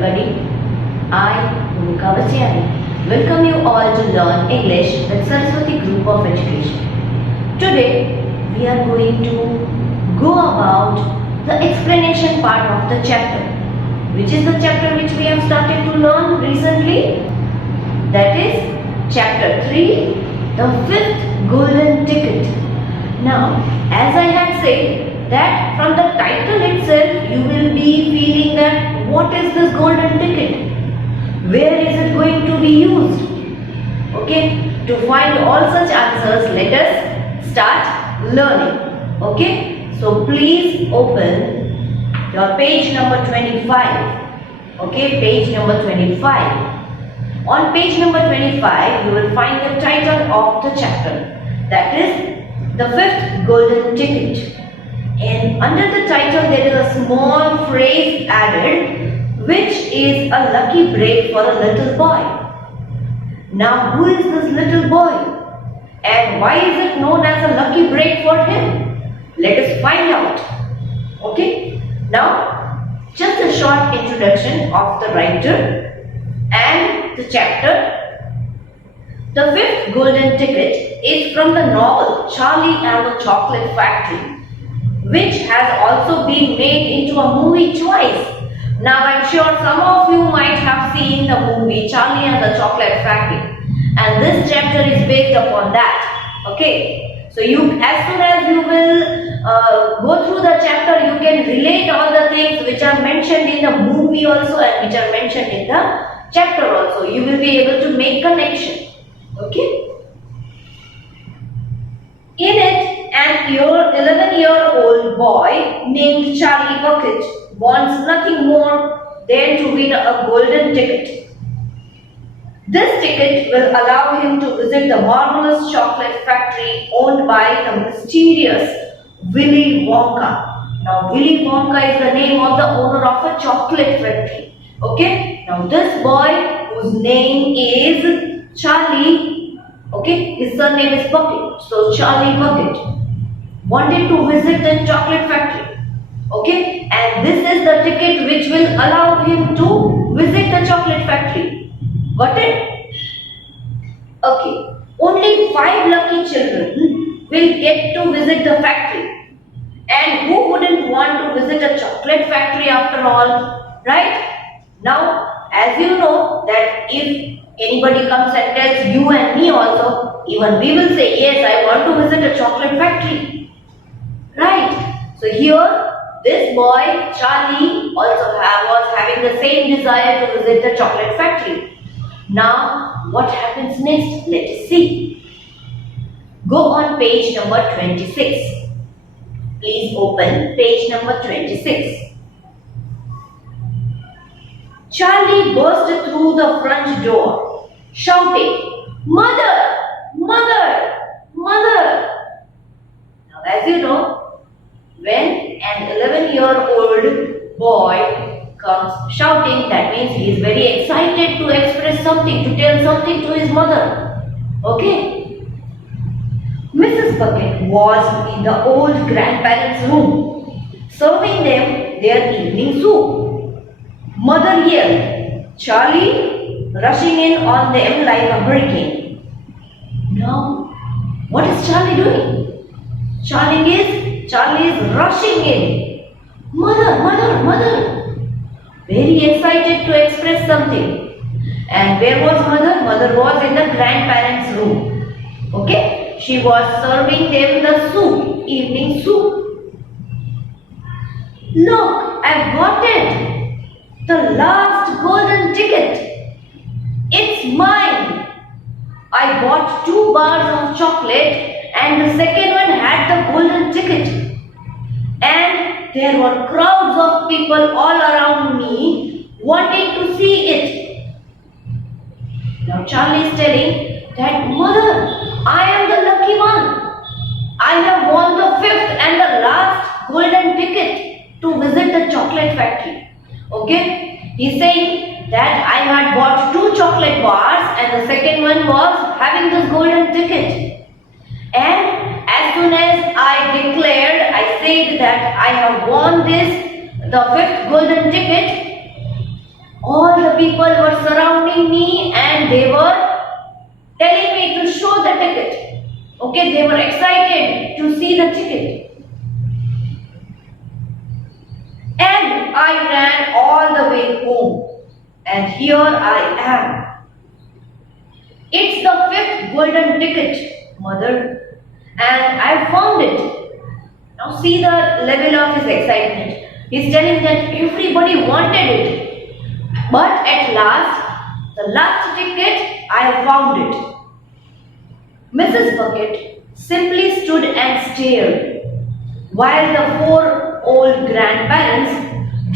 everybody. I, Bhumika Vasyani, welcome you all to learn English with Saraswati Group of Education. Today, we are going to go about the explanation part of the chapter. Which is the chapter which we have started to learn recently? That is chapter 3, the fifth golden ticket. Now, as I had said that from the title itself you will be feeling that what is this golden ticket? Where is it going to be used? Okay, to find all such answers, let us start learning. Okay, so please open your page number 25. Okay, page number 25. On page number 25, you will find the title of the chapter. That is the fifth golden ticket. And under the title, there is a small phrase added, which is a lucky break for a little boy. Now, who is this little boy? And why is it known as a lucky break for him? Let us find out. Okay? Now, just a short introduction of the writer and the chapter. The fifth golden ticket is from the novel Charlie and the Chocolate Factory, which has also been made into a movie twice. Now I'm sure some of you might have seen the movie Charlie and the Chocolate Factory, and this chapter is based upon that. Okay, so as soon as you will go through the chapter, you can relate all the things which are mentioned in the movie also and which are mentioned in the chapter also. You will be able to make connection. Okay. In it, an 11-year-old boy named Charlie Bucket wants nothing more than to win a golden ticket. This ticket will allow him to visit the marvelous chocolate factory owned by the mysterious Willy Wonka. Now, Willy Wonka is the name of the owner of a chocolate factory. Okay. Now, this boy whose name is Charlie, okay, his surname is Bucket. So, Charlie Bucket wanted to visit the chocolate factory. Okay, and this is the ticket which will allow him to visit the chocolate factory. Got it? Okay, only 5 lucky children will get to visit the factory. And who wouldn't want to visit a chocolate factory after all? Right? Now, as you know that if anybody comes and tells you and me also, even we will say, yes, I want to visit a chocolate factory. Right? So here, this boy, Charlie, also was having the same desire to visit the chocolate factory. Now, what happens next? Let us see. Go on page number 26. Please open page number 26. Charlie burst through the front door, shouting, "Mother! Mother! Mother!" Now, as you know, when an 11-year-old boy comes shouting, that means he is very excited to express something, to tell something to his mother. Okay? Mrs. Bucket was in the old grandparents' room, serving them their evening soup. Mother yelled, Charlie rushing in on them like a hurricane. Now, what is Charlie doing? Charlie is rushing in. Mother, mother, mother. Very excited to express something. And where was mother? Mother was in the grandparents' room. Okay? She was serving them the soup, evening soup. Look, I've got it. The last golden ticket. It's mine. I bought 2 bars of chocolate and the second one had the golden ticket. And there were crowds of people all around me wanting to see it. Now Charlie is telling that, Mother, I am the lucky one. I have won the 5th and the last golden ticket to visit the chocolate factory. Okay? He's saying that I had bought 2 chocolate bars and the second one was having this golden ticket. And as soon as I declared, I said that I have won the 5th golden ticket, All the people were surrounding me and they were telling me to show the ticket. Okay, they were excited to see the ticket. And I ran all the way home. And here I am. It's the fifth golden ticket, mother. And I found it. Now see the level of his excitement. He's telling that everybody wanted it. But at last, the last ticket, I have found it. Mrs. Bucket simply stood and stared, while the four old grandparents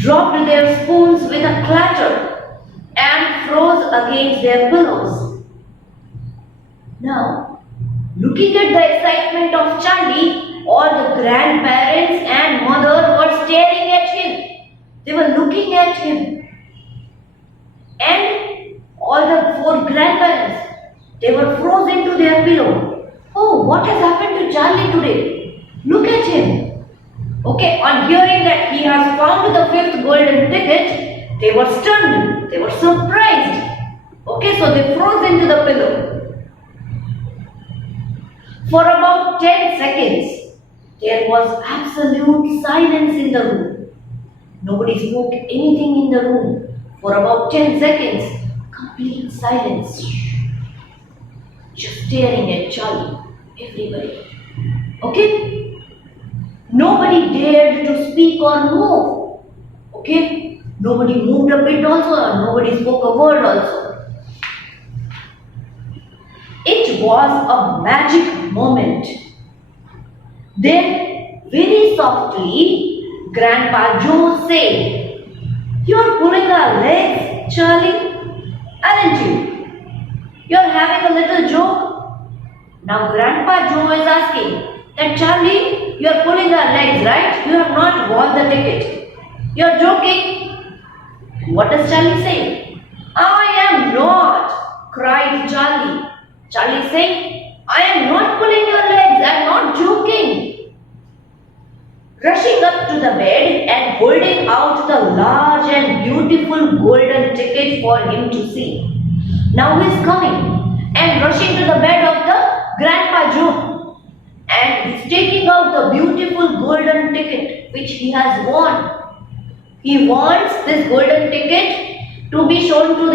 dropped their spoons with a clatter and froze against their pillows. Now, looking at the excitement of Charlie, all the grandparents and mother were staring at him. They were looking at him. And all the four grandparents, they were frozen to their pillow. Oh, what has happened to Charlie today? Look at him. Okay, on hearing that he has found the fifth golden ticket, they were stunned. They were surprised. Okay, so they froze into the pillow. For about 10 seconds, there was absolute silence in the room. Nobody spoke anything in the room. For about 10 seconds, complete silence. Just staring at Charlie, everybody. Okay? Nobody dared to speak or move. Okay? Nobody moved a bit also, and nobody spoke a word also. It was a magic moment. Then, very softly, Grandpa Joe said, "You're pulling our legs, Charlie, aren't you? You're having a little joke?" Now, Grandpa Joe is asking that, "Charlie, you're pulling our legs, right? You have not won the ticket. You're joking." What does Charlie say? "I am not," cried Charlie. Charlie saying, "I am not pulling your legs, I am not joking." Rushing up to the bed and holding out the large and beautiful golden ticket for him to see. Now he is coming and rushing to the bed of the Grandpa Joe, and he is taking out the beautiful golden ticket which he has won. He wants this golden ticket to be shown to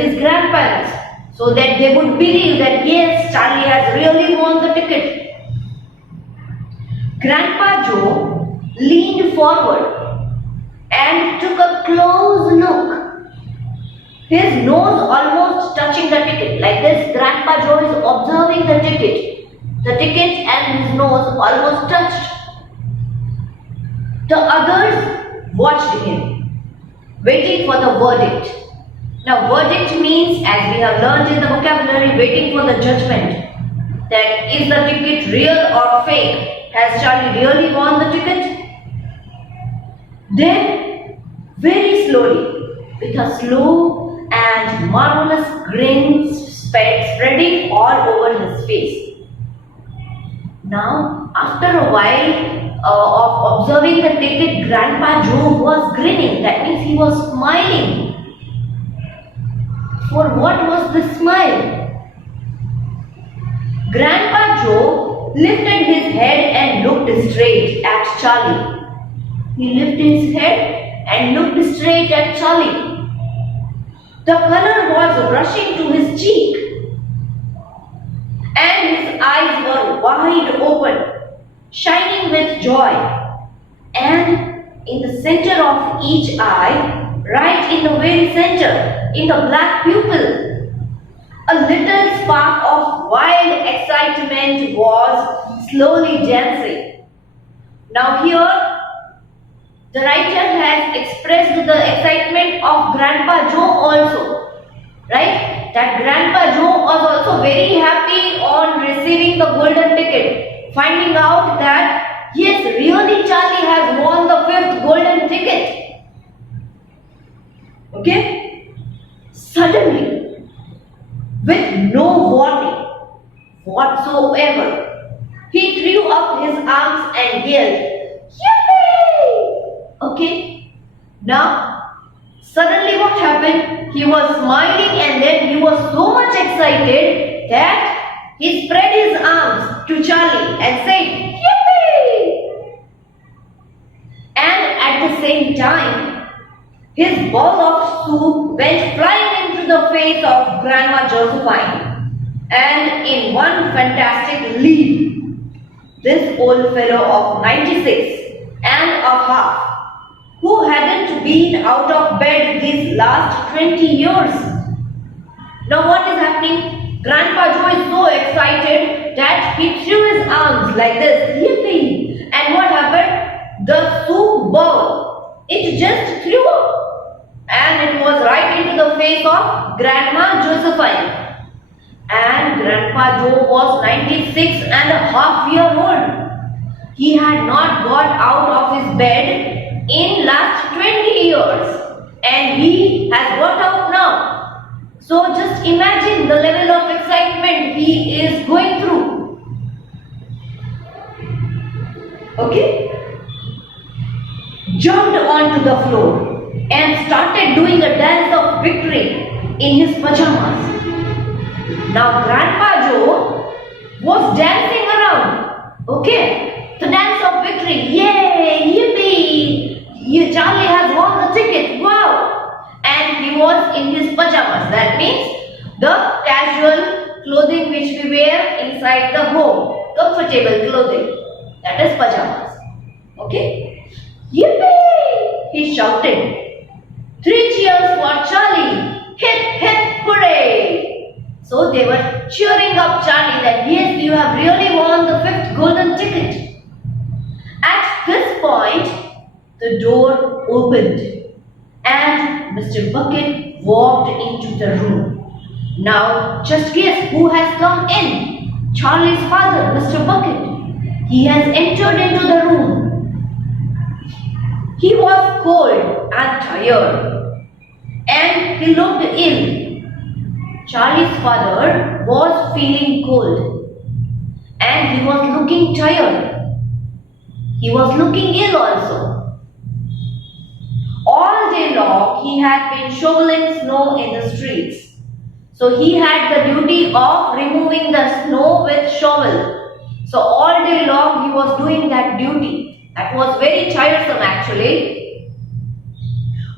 his grandparents, so that they would believe that yes, Charlie has really won the ticket. Grandpa Joe leaned forward and took a close look. His nose almost touching the ticket. Like this, Grandpa Joe is observing the ticket. The ticket and his nose almost touched. The others watched him, waiting for the verdict. Now, verdict means, as we have learned in the vocabulary, waiting for the judgment. That is the ticket real or fake? Has Charlie really won the ticket? Then, very slowly, with a slow and marvelous grin spreading all over his face. Now, after a while of observing the ticket, Grandpa Joe was grinning. That means he was smiling. For what was the smile? Grandpa Joe lifted his head and looked straight at Charlie. He lifted his head and looked straight at Charlie. The color was rushing to his cheek, and his eyes were wide open, shining with joy. And in the center of each eye, right in the very center, in the black pupil, a little spark of wild excitement was slowly dancing. Now here, the writer has expressed the excitement of Grandpa Joe also, right? That Grandpa Joe was also very happy on receiving the golden ticket, finding out that yes, really Charlie has won the fifth golden ticket. Okay? Suddenly, with no warning whatsoever, he threw up his arms and yelled, "Yippee!" Okay? Now, Suddenly what happened? He was smiling and then he was so much excited that he spread his arms to Charlie and said, "Yippee!" And at the same time, his ball of soup went flying into the face of Grandma Josephine. And in one fantastic leap, this old fellow of 96 and a half, who hadn't been out of bed these last 20 years. Now what is happening? Grandpa Joe is so excited that he threw his arms like this, yippee! And what happened? The soup bowl, it just threw up. And it was right into the face of Grandma Josephine. And Grandpa Joe was 96 and a half year old. He had not got out of his bed in last 20 years and he has got out now. So just imagine the level of excitement he is going through. Okay? Jumped onto the floor and started doing a dance of victory in his pajamas. Now Grandpa Joe was dancing around. Okay, the dance of victory. Yay! Yippee! Charlie has won the ticket. Wow! And he was in his pajamas. That means the casual clothing which we wear inside the home. Comfortable clothing. That is pajamas. Okay? Yippee! He shouted. 3 cheers for Charlie. Hip hip hooray! So they were cheering up Charlie that yes, you have really won the 5th golden ticket. At this point, the door opened and Mr. Bucket walked into the room. Now, just guess who has come in? Charlie's father, Mr. Bucket. He has entered into the room. He was cold and tired and he looked ill. Charlie's father was feeling cold and he was looking tired. He was looking ill also. All day long he had been shoveling snow in the streets. So he had the duty of removing the snow with shovel. So all day long he was doing that duty. That was very tiresome actually.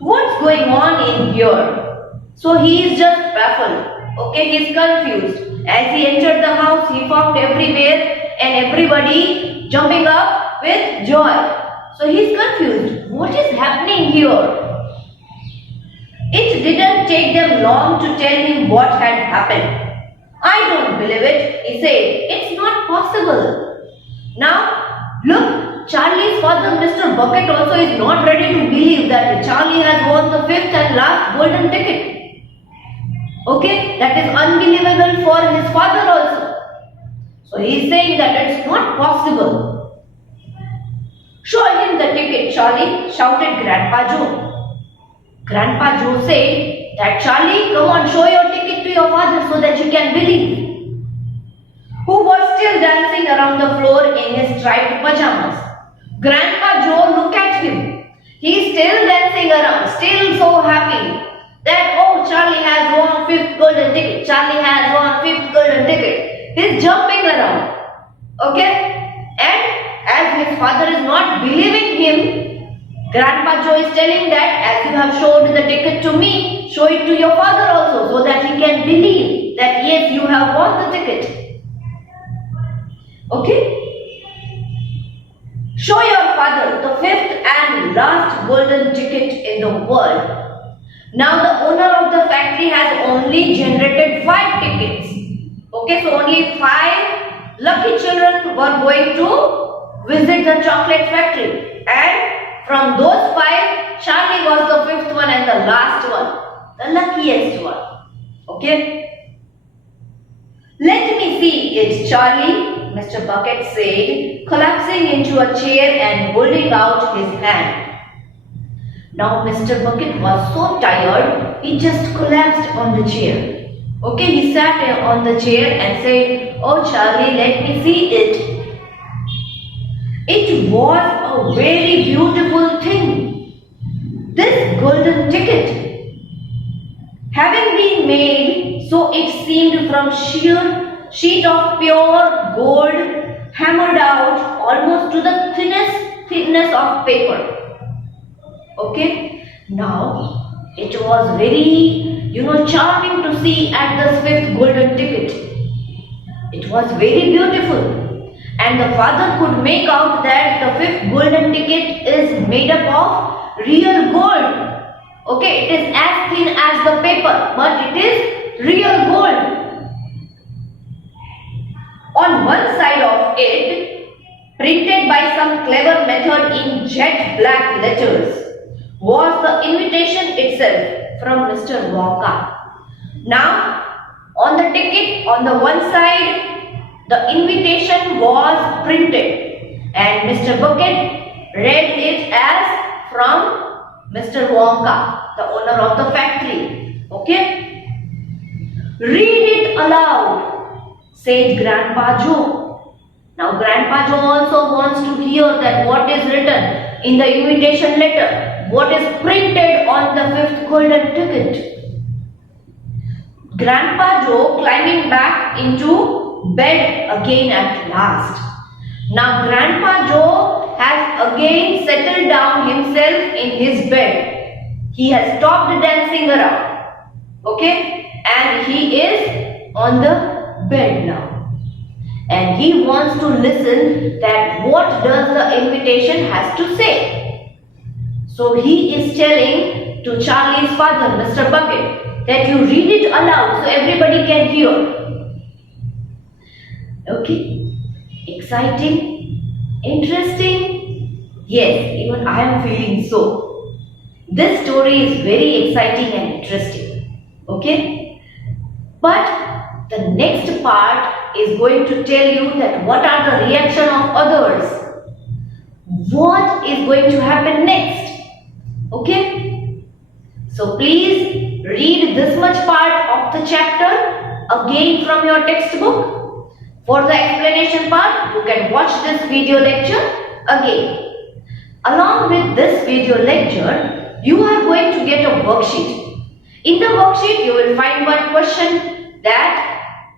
What's going on in here? So he is just baffled. Okay, he is confused. As he entered the house, he found everywhere and everybody jumping up with joy. So he is confused. What is happening here? It didn't take them long to tell him what had happened. I don't believe it, he said. It's not possible. Now, look, Charlie's father, Mr. Bucket, also is not ready to believe that Charlie has won the 5th and last golden ticket. Okay, that is unbelievable for his father also. So he is saying that it's not possible. Show him the ticket, Charlie, shouted Grandpa Joe. Grandpa Joe said that Charlie, come on, show your ticket to your father so that you can believe. Who was still dancing around the floor in his striped pajamas. Grandpa Joe looked at him. He is still dancing around, still so happy. That, oh, Charlie has won 5th golden ticket. Charlie has won 5th golden ticket. He's jumping around. Okay? And as his father is not believing him, Grandpa Joe is telling that as you have showed the ticket to me, show it to your father also so that he can believe that yes, you have won the ticket. Okay? Show your father the 5th and last golden ticket in the world. Now the owner of the factory has only generated 5 tickets. Okay, so only 5 lucky children were going to visit the chocolate factory. And from those 5, Charlie was the 5th one and the last one. The luckiest one. Okay. Let me see it, Charlie, Mr. Bucket said, collapsing into a chair and holding out his hand. Now Mr. Bucket was so tired, he just collapsed on the chair. Okay, he sat on the chair and said, oh Charlie, let me see it. It was a very beautiful thing. This golden ticket made so it seemed from sheer sheet of pure gold hammered out almost to the thinness of paper. Okay, now it was very charming to see at the fifth golden ticket. It was very beautiful, and the father could make out that the fifth golden ticket is made up of real gold. Okay, it is as thin as the paper, but it is real gold. On one side of it, printed by some clever method in jet black letters, was the invitation itself from Mr. Wonka. Now, on the ticket, on the one side, the invitation was printed, and Mr. Bucket read it as from Mr. Wonka, the owner of the factory. Okay? Read it aloud, said Grandpa Joe. Now, Grandpa Joe also wants to hear that what is written in the invitation letter, what is printed on the fifth golden ticket. Grandpa Joe climbing back into bed again at last. Now Grandpa Joe has again settled down himself in his bed. He has stopped dancing around. Okay? And he is on the bed now. And he wants to listen that what does the invitation has to say. So he is telling to Charlie's father, Mr. Bucket, that you read it aloud so everybody can hear. Okay? Exciting? Interesting? Yes, even I am feeling so. This story is very exciting and interesting. Okay? But the next part is going to tell you that what are the reaction of others. What is going to happen next? Okay? So please read this much part of the chapter again from your textbook. For the explanation part, you can watch this video lecture again. Along with this video lecture, you are going to get a worksheet. In the worksheet, you will find one question that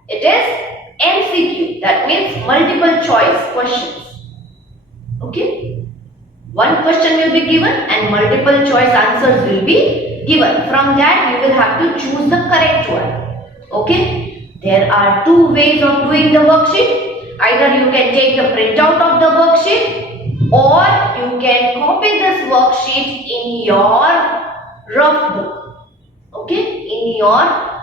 it is MCQ, that means multiple choice questions. Okay? One question will be given and multiple choice answers will be given. From that, you will have to choose the correct one. Okay? There are two ways of doing the worksheet. Either you can take the printout of the worksheet or you can copy this worksheet in your rough book. Okay? In your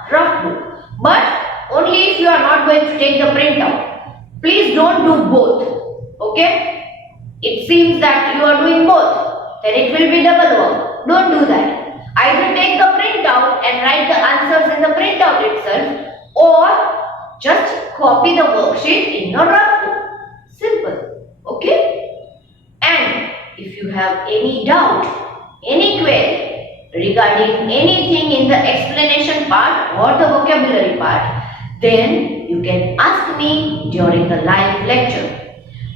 rough book. But only if you are not going to take the printout. Please don't do both. Okay? It seems that you are doing both. Then it will be double work. Don't do that. Either take the printout and write the answers in the printout itself, or just copy the worksheet in your rough book. Simple. Okay? And if you have any doubt, any query regarding anything in the explanation part or the vocabulary part, then you can ask me during the live lecture.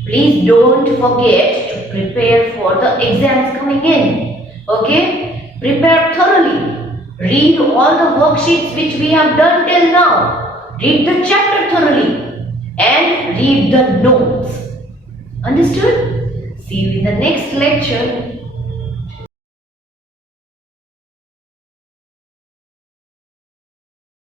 Please don't forget to prepare for the exams coming in. Okay? Prepare thoroughly. Read all the worksheets which we have done till now. Read the chapter thoroughly and read the notes. Understood? See you in the next lecture.